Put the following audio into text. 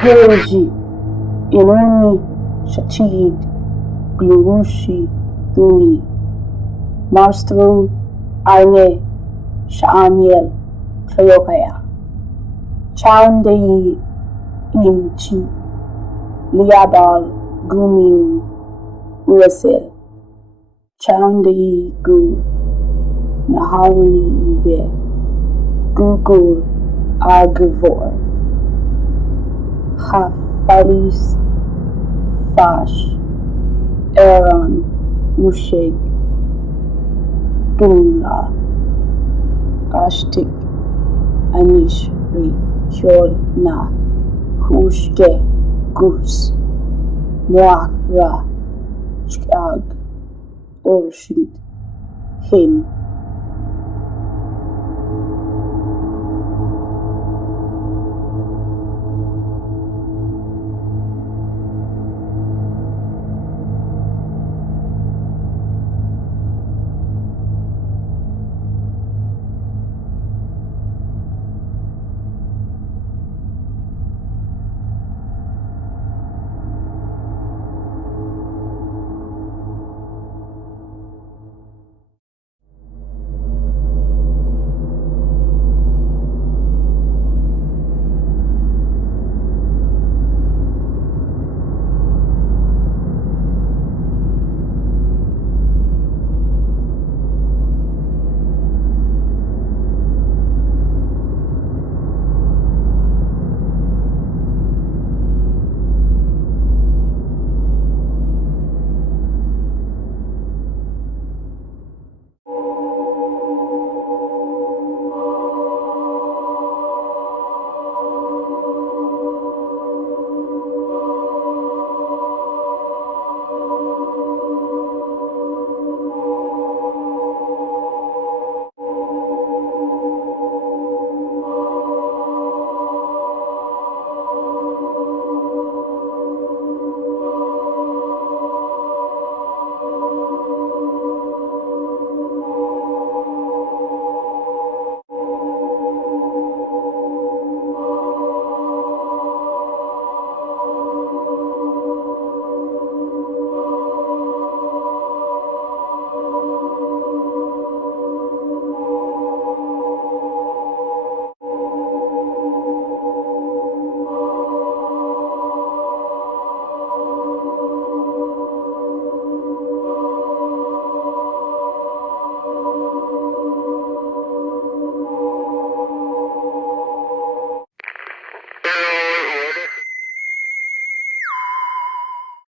Georgi, Inoni, Shatid, Glurushi, Duni, Marstru, Aine, Shamiel, Cleokaya, Chandei, Inchi, Liabal, Gumiu, Ursel, Chandei Gu, Nahauni Ige, Google, Agavor, Hafalis, Fash, Aaron, Usheg, Dumla, Ashtik, Anish, Ri, Chol, Na, Hushke, Goose, Moak, Ra, Chag, Orshid, Hin,